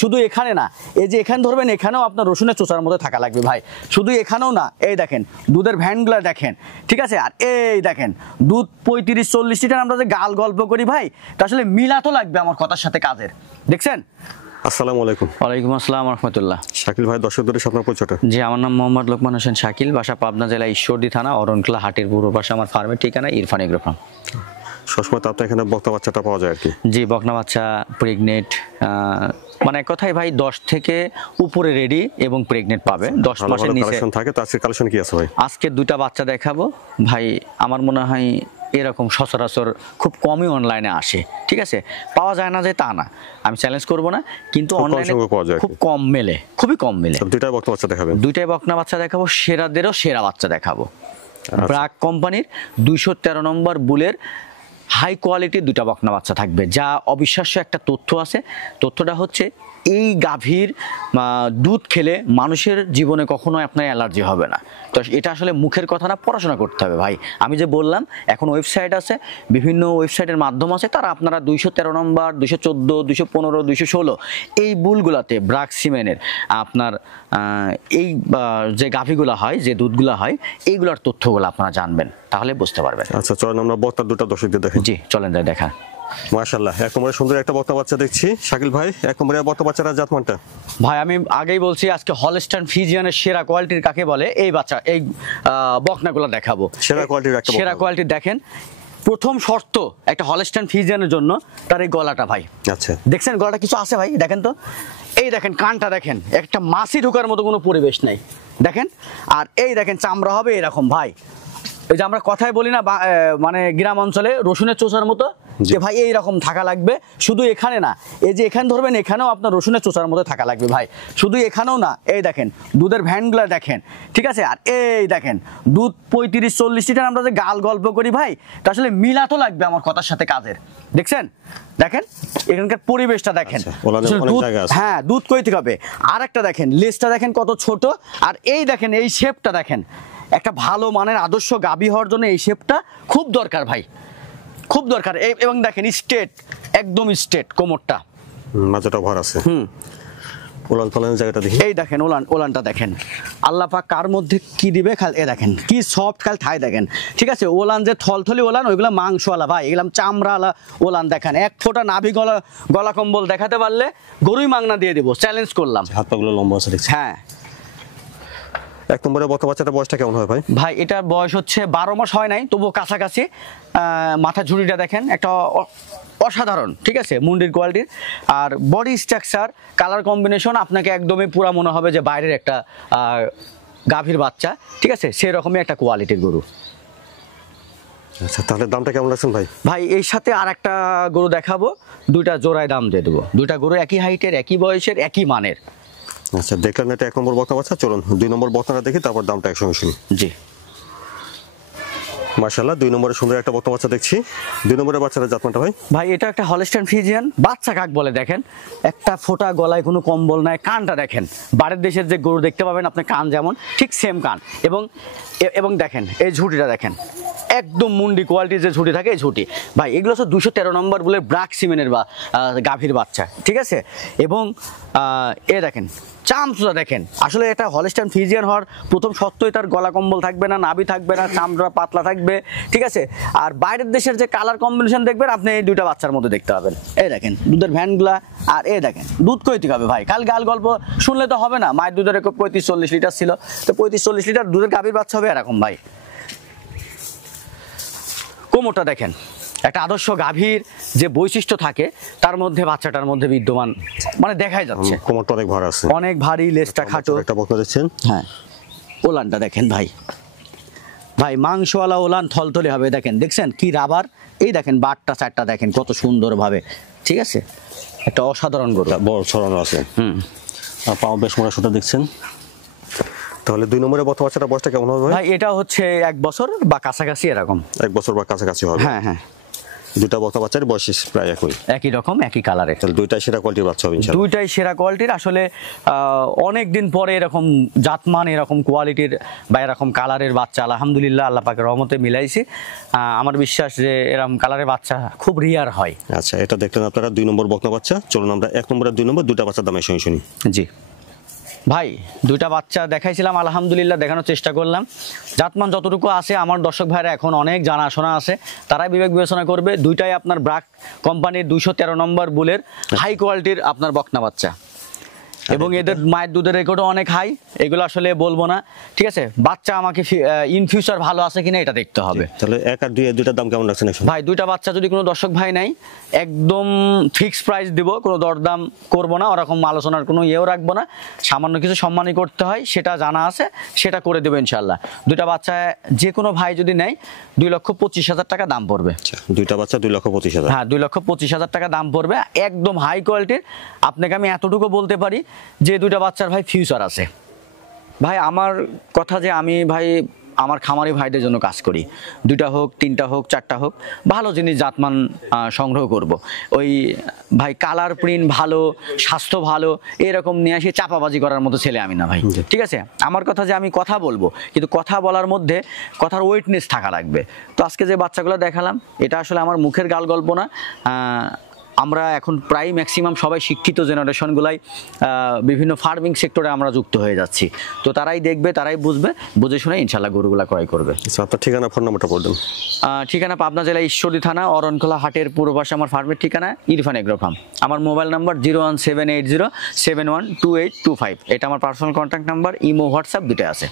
শুধু এখানে না, এই যে এখানে ধরবেন, এখানেও আপনার রসুনের চোচার মধ্যে থাকা লাগবে ভাই। শুধু এখানেও না, এই দেখেন দুধের ভ্যানগুলো দেখেন, ঠিক আছে। আর এই দেখেন দুধ 35-40 লিটার। আমরা যে গাল গল্প করি ভাই, তা আসলে মিলা তো লাগবে আমার কথার সাথে কাজের। দেখছেন? আসসালামু আলাইকুম। ওয়ালাইকুম আসসালাম রাহমাতুল্লাহ। শাকিল ভাই, দর্শকদের সাথে আপনার পরিচয়টা? জি, আমার নাম মোহাম্মদ লোকমান হোসেন শাকিল, বাসা পাবনা জেলা ঈশ্বরদী থানা অরণখোলা হাটের পূর্ব পাশে। আমার ফার্মের ঠিকানা ইরফান এগ্রো ফার্ম। সবসময় তো আপনার এখানে বকনা বাচ্চাটা পাওয়া যায় আর কি? জি, বকনা বাচ্চা, প্রেগনেন্ট, মানে এক কথায় ভাই 10 থেকে উপরে রেডি এবং প্রেগনেন্ট পাবে। 10 মাসের নিচে কালেকশন থাকে। তো আজকে কালেকশন কি আছে ভাই? আজকে দুইটা বাচ্চা দেখাবো ভাই। আমার মনে হয় এরকম সচরাচর খুব কমই অনলাইনে আসে, ঠিক আছে। পাওয়া যায় না যে তা না, আমি চ্যালেঞ্জ করব না, কিন্তু অনলাইনে খুব কম মেলে, খুবই কম মেলে। দুইটাই বকনা বাচ্চা দেখাবেন? দুইটাই বকনা বাচ্চা দেখাবো, সেরাদেরও সেরা বাচ্চা দেখাবো। ব্রাক কোম্পানির 213 নম্বর বুলের হাই কোয়ালিটির দুইটা বকনা বাচ্চা থাকবে। যা অবিশ্বাস্য একটা তথ্য আছে। তথ্যটা হচ্ছে এই গাভীর দুধ খেলে মানুষের জীবনে কখনো আপনার অ্যালার্জি হবে না। তো এটা আসলে মুখের কথা না, পড়াশোনা করতে হবে ভাই। আমি যে বললাম, এখন ওয়েবসাইট আছে, বিভিন্ন ওয়েবসাইটের মাধ্যম আছে, তারা আপনারা 213 নম্বর, 214, 215, 216 এই বুলগুলাতে ব্রাক সিমেনের আপনার এই যে গাভীগুলো হয়, যে দুধগুলো হয়, এইগুলোর তথ্যগুলো আপনারা জানবেন, তাহলে বুঝতে পারবেন। আচ্ছা, চলেন আমরা বকনার দুটো দর্শকদের দেখি। জি, চলেন যাই দেখা। মাশাআল্লাহ, একেবারে সুন্দর একটা বকনা বাচ্চা দেখছি। শাকিল ভাই, একেবারে বকনা বাচ্চাটা জাতমানটা? ভাই আমি আগেই বলছি, আজকে হলস্টাইন ফ্রিজিয়ানের সেরা কোয়ালিটির কাকে বলে এই বাচ্চা, এই বকনাগুলো দেখাবো। সেরা কোয়ালিটির একটা, সেরা কোয়ালিটির দেখেন। প্রথম শর্ত একটা হলস্টাইন ফ্রিজিয়ানের জন্য তার এই গলাটা ভাই। আচ্ছা, দেখছেন গলাটা কিছু আছে ভাই? দেখেন তো, এই দেখেন কানটা দেখেন, একটা মাছি ঢোকার মতো কোনো পরিবেশ নাই, দেখেন। আর এই দেখেন চামড়া হবে এরকম ভাই। এই যে আমরা কথায় বলি না, মানে গ্রাম অঞ্চলে রসুনের চোচার মতো, যে ভাই এইরকম থাকা লাগবে। শুধু এখানে না, এই যে এখানে ধরবেন, এখানেও আপনার রসুনের চোচার মধ্যে থাকা লাগবে ভাই। শুধু এখানেও না, এই দেখেন দুধের ভ্যানগুলো দেখেন, ঠিক আছে। আর এই দেখেন দুধ 35-40 লিটার। আমরা যে গাল গল্প করি ভাই, তা আসলে মিলা তো লাগবে আমার কথার সাথে কাজের। দেখছেন? দেখেন এখানকার পরিবেশটা দেখেন। হ্যাঁ, দুধ কই থেকে হবে। আর একটা দেখেন লেজটা দেখেন কত ছোট। আর এই দেখেন এই শেপটা দেখেন। একটা ভালো মানের আদর্শ গাভী হওয়ার জন্য এই শেপটা খুব দরকার ভাই, খুব দরকার। এবং দেখেন স্ট্রেট, একদম স্ট্রেট কোমরটা, মাথাটা ভর আছে। ওলান পালানের জায়গাটা দেখি। এই দেখেন ওলানটা দেখেন। আল্লাহ পাক কার মধ্যে কি দিবে, খালি এ দেখেন কি সফট, খালি থাই দেখেন, ঠিক আছে। ওলান যে থলথলি ওলান, ওইগুলো মাংসওয়ালা ভাই, এগুলো চামড়াওয়ালা ওলান দেখেন। এক ফোঁটা নাভি গলা কম্বল দেখাতে পারলে গরুই মাংনা দিয়ে দেবো, চ্যালেঞ্জ করলাম। হাত পাগুলো লম্বা আছে দেখছি। হ্যাঁ। এক নম্বরে বকনা বাচ্চাটার বয়সটা কেমন হয় ভাই? ভাই এটার বয়স হচ্ছে 12 মাস হয় নাই, তবুও কাছাকাছি। মাথা ঝুড়িটা দেখেন, একটা অসাধারণ, ঠিক আছে, মুন্ডির কোয়ালিটির। আর বডি স্ট্রাকচার, কালার কম্বিনেশন আপনাকে একদমই পুরা মনে হবে যে বাইরের একটা গাভীর বাচ্চা, ঠিক আছে, সেরকমই একটা কোয়ালিটির গরু। আচ্ছা, তাহলে দামটা কেমন রাখছেন ভাই? ভাই এর সাথে আর একটা গরু দেখাবো, দুইটা জোড়ায় দাম দিয়ে দেবো। দুইটা গরু একই হাইটের, একই বয়সের, একই মানের। আচ্ছা, দেখলেন এটা 1 নম্বর বকনা বাচ্চা। চলুন 2 নম্বর বকনাটা দেখি, তারপর দামটা একসঙ্গে শুনি। জি, মাশাআল্লাহ, 2 নম্বরে সুন্দর একটা বকনা বাচ্চা দেখছি। 2 নম্বরের বাচ্চাটা জাতমানটা ভাই? ভাই এটা একটা হলস্টাইন ফ্রিজিয়ান বাচ্চা কাক বলে। দেখেন একটা ফোঁটা, গলায় কোনো কম্বল নাই। কানটা দেখেন, বাইরের দেশের যে গরু দেখতে পাবেন আপনি কান যেমন, ঠিক সেম কান। এবং দেখেন এই ঝুঁটিটা দেখেন, একদম মুন্ডি কোয়ালিটির যে ঝুঁটি থাকে, এই ঝুঁটি ভাই। এগুলো হচ্ছে 213 নম্বর বলে ব্রাক সিমেনের গাভীর বাচ্চা, ঠিক আছে। এবং এ দেখেন চামচুটা দেখেন। আসলে এটা হলস্টাইন ফ্রিজিয়ান হওয়ার প্রথম সত্যই তার গলা কম্বল থাকবে না, নাভি থাকবে না, চামড়া পাতলা থাকবে, ঠিক আছে। আর বাইরের দেশের যে কালার কম্বিনেশন দেখবেন আপনি এই দুইটা বাচ্চার মধ্যে দেখতে পাবেন। এই দেখেন দুধের ভ্যানগুলা। আর এই দেখেন দুধ কই থেকে হবে ভাই? কাল গাল গল্প শুনলে তো হবে না। মায়ের দুধের 35-40 লিটার ছিল, তো 35-40 লিটার দুধের গাভীর বাচ্চা হবে এরকম ভাই। কোমরটা দেখেন, একটা আদর্শ গাভীর যে বৈশিষ্ট্য থাকে তার মধ্যে বাচ্চাটার মধ্যে বিদ্যমান, মানে দেখাই যাচ্ছে। কোমরটা অনেক ভার আছে, অনেক ভারী, লেজটা খাটো। একটা বকনা দেখছেন? হ্যাঁ, ওলানটা দেখেন ভাই। ভাই মাংসওয়ালা ওলান, থলথলে হবে। দেখেন, দেখছেন কি রাবার। এই দেখেন বাটটা চারটা দেখেন কত সুন্দরভাবে, ঠিক আছে। একটা অসাধারণ গরু, বড় ছড়ানো আছে। আর পাও বেশ মোটা সোটা দেখছেন। তাহলে 2 নম্বরে বকনা বাচ্চাটার বয়সটা কেমন হবে ভাই? এটা হচ্ছে 1 বছর বা কাছাকাছি এরকম। 1 বছর বা কাছাকাছি হবে। হ্যাঁ হ্যাঁ। দুটা বকনা বাচ্চার বয়স প্রায় একই রকম, একই কালারের। তাহলে দুইটাই সেরা কোয়ালিটির বাচ্চা হবে ইনশাআল্লাহ। দুইটাই সেরা কোয়ালিটির। আসলে অনেক দিন পরে এরকম জাতমান, এরকম কোয়ালিটির বা এরকম কালারের বাচ্চা আলহামদুলিল্লাহ আল্লাহ পাকের রহমতে মিলাইছি। আমার বিশ্বাস যে এরকম কালারের বাচ্চা খুব রিয়ার হয়। আচ্ছা, এটা দেখলেন আপনারা 2 নম্বর বকনা বাচ্চা। চলুন আমরা 1 নম্বর আর 2 নম্বর দুটা বাচ্চার দামে শুনি। জি ভাই, দুইটা বাচ্চা দেখাইছিলাম আলহামদুলিল্লাহ, দেখানোর চেষ্টা করলাম। জাতমান যতটুকু আছে আমার দর্শক ভাইরা এখন অনেক জানাশোনা আছে, তারাই বিবেক বিবেচনা করবে। দুইটাই আপনার ব্রাক কোম্পানির 213 নম্বর বুলের হাই কোয়ালিটির আপনার বকনা বাচ্চা, এবং এদের মায়ের দুধের রেকর্ডও অনেক হাই। এগুলো আসলে বলবো না, ঠিক আছে। বাচ্চা আমাকে ইন ফিউচার ভালো আছে কিনা এটা দেখতে হবে। তাহলে 1 আর 2 এর দুইটার দাম কেমন রাখছেন ভাই? দুইটা বাচ্চা যদি কোনো দর্শক ভাই নাই, একদম ফিক্স প্রাইস দিব, কোনো দরদাম করবো না, ওরকম আলোচনার কোনো ইয়েও রাখবো না। সামান্য কিছু সম্মানই করতে হয়, সেটা জানা আছে, সেটা করে দেবো ইনশাল্লাহ। দুইটা বাচ্চা যে কোনো ভাই যদি নেয় 2,25,000 টাকা দাম পড়বে। আচ্ছা, দুইটা বাচ্চা 2,25,000। হ্যাঁ, 2,25,000 টাকা দাম পড়বে, একদম হাই কোয়ালিটির। আপনাকে আমি এতটুকু বলতে পারি যে দুইটা বাচ্চার ভাই ফিউচার আছে। ভাই আমার কথা যে আমি ভাই আমার খামারি ভাইদের জন্য কাজ করি, 2টা হোক 3টা হোক 4টা হোক, ভালো জিনিস জাতমান সংগ্রহ করব। ওই ভাই কালার প্রিন্ট ভালো, স্বাস্থ্য ভালো এরকম নিয়ে আসি চাপাবাজি করার মতো ছেলে আমি না ভাই, ঠিক আছে। আমার কথা যে আমি কথা বলবো, কিন্তু কথা বলার মধ্যে কথার ওয়েটনেস থাকা লাগবে। তো আজকে যে বাচ্চাগুলো দেখালাম, এটা আসলে আমার মুখের গাল গল্প না। আমরা এখন প্রায় ম্যাক্সিমাম সবাই শিক্ষিত জেনারেশনগুলাই বিভিন্ন ফার্মিং সেক্টরে আমরা যুক্ত হয়ে যাচ্ছি। তো তারাই দেখবে, তারাই বুঝবে, বুঝে শুনে ইনশাল্লাহ গরুগুলা ক্রয় করবে। আপনার ঠিকানা, ফোন নাম্বারটা বলে দিন। ঠিকানা পাবনা জেলা ঈশ্বরদী থানা অরণখোলা হাটের পূর্ব পাশে আমার ফার্মের ঠিকানা, ইরফান এগ্রো ফার্ম। আমার মোবাইল নাম্বার 01780712825। এটা আমার personal contact number, imo WhatsApp দুটোই আছে।